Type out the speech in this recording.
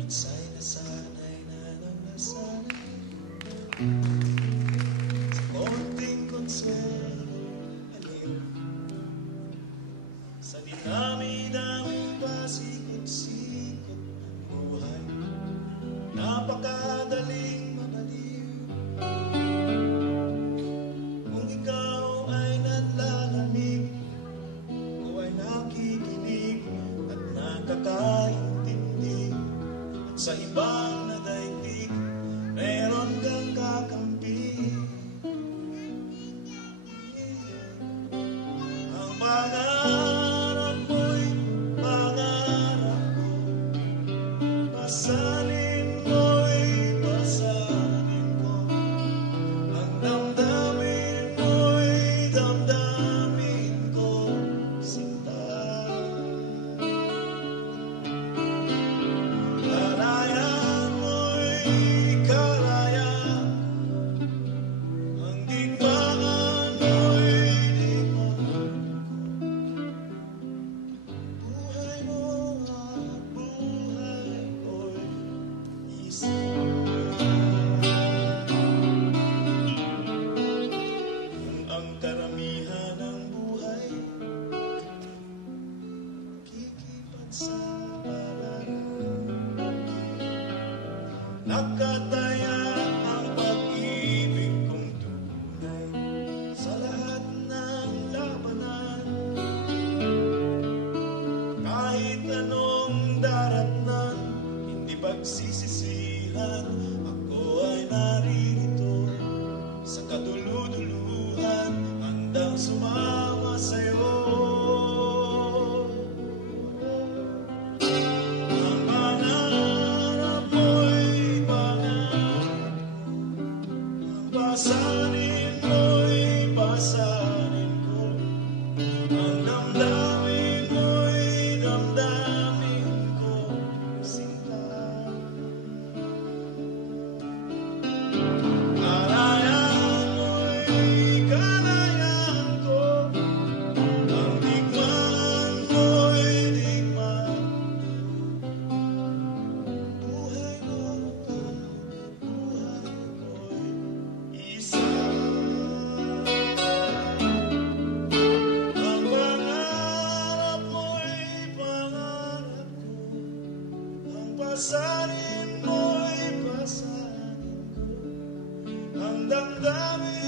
Minsa'y nasanay na lang nasanay sa konting konsuelo, aliw sa dinami-daming pasikot-sikot ng buhay. Napakadaling mabaliw kung ikaw ay nanlalamig o ay nakikinig at nakakaintindi. At sa ibang nadaigdig, meron kang kakampi. Ang pangarap mo'y pangarap ko, pasanin mo'y pasanin ko. Ang damdamin mo'y damdamin ko, sinta. Kalayan mo'y kalayan, ang digmaan mo'y digmaan ko. Buhay mo at buhay ko'y isa. Kung ang karamihan ng buhay kikipat sa paraan, nakataya ang pag-ibig kong tunay sa lahat ng labanan. Kahit anong daratnan, hindi pagsisisihan, ako ay naririto sa kaduluduluhan, handang sumama sa'yo. Ang pangarap mo'y pangarap ko, ang pasanin mo'y pasanin ko. Ang damdamin mo'y damdamin ko, sinta. Kalayan mo'y kalayan ko, ang digmaan mo'y digmaan ko. Buhay mo at buhay ko'y isa. Ang pangarap mo'y pangarap ko, ang pasanin mo'y pasanin ko. Ang damdamin